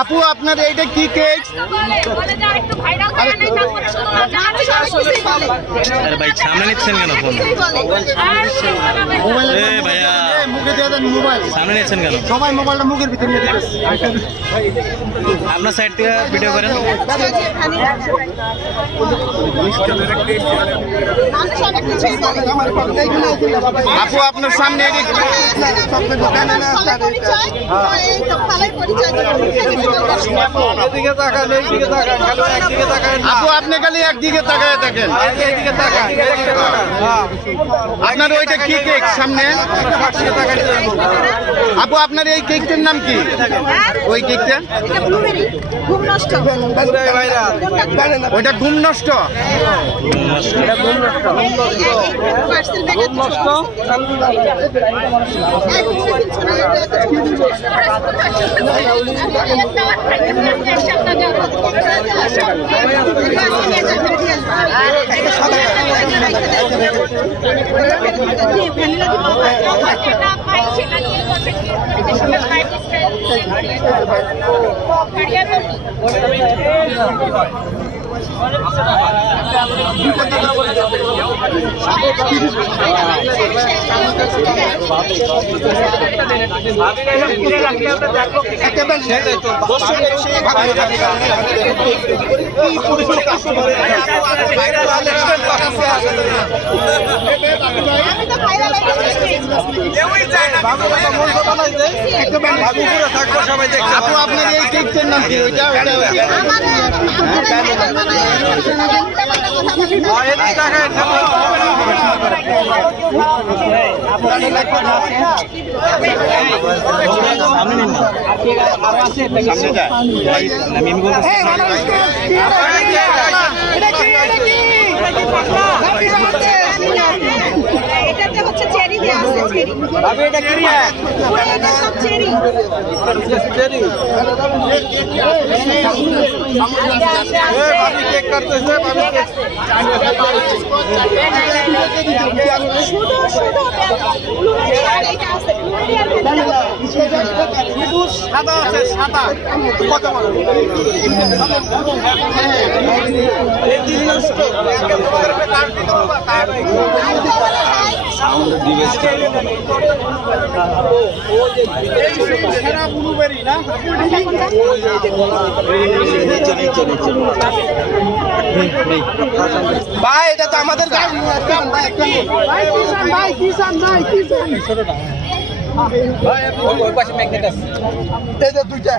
আপু আপনার এইটা কি কেক? ভাই সামনে নিচ্ছেন কেন ফোন? ভাইয়া মুখে দিয়ে দেন মোবাইল। সামনে নিচ্ছেন কেন? সবাই মোবাইলটা মুখের ভিতরে নিয়ে দিতেছে। আপনার সাইড থেকে ভিডিও করেন। আপু আপনার সামনে আপু আপনি খালি একদিকে তাকায় থাকেন। আপনার ওইটা কি কেক সামনে? আপু আপনার এই কেকটার নাম কি? ওই কেকটা ওইটা ঘুম নষ্ট। আপু আপনার এই কেকটার নাম কি? ওইটা এটাতে হচ্ছে চেরি দেয়া আছে, চেরি। ভাবি এটা কি রে? পুরো এটা সব চেরি। চেরি। ভাবি কেক কাটতেছে, ভাবি কেক। শুধু ব্লুবেরি আর এটা আছে, ব্লুবেরি আর ভ্যানিলা। শুধু সাদা আছে, সাদা। কত বড়? এই দিন নষ্ট। তোমাদের একটা কার্ড দিতে পারবা? কার্ড সাউন্ড দিবেস সারা ব্লুবেরি না? ভাই এটা তো আমাদের গাড়ি ভাই কিষান ছোটটা ভাই ওই পাশে ম্যাগনেট আছে এই যে দুইটা